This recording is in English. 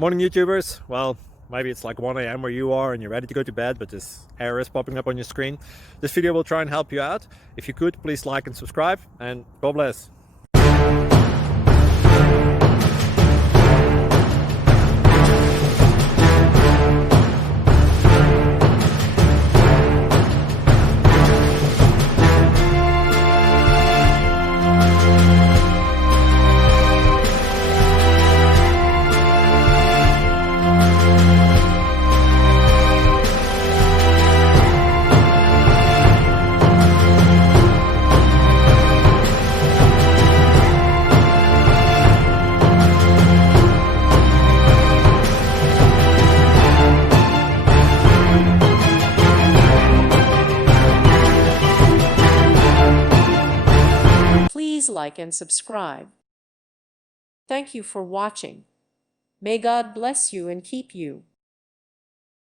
Morning YouTubers. Well, maybe it's like 1 a.m. where you are and you're ready to go to bed, but this error is popping up on your screen. This video will try and help you out. If you could, please like and subscribe, and God bless. Please like and subscribe. Thank you for watching. May God bless you and keep you.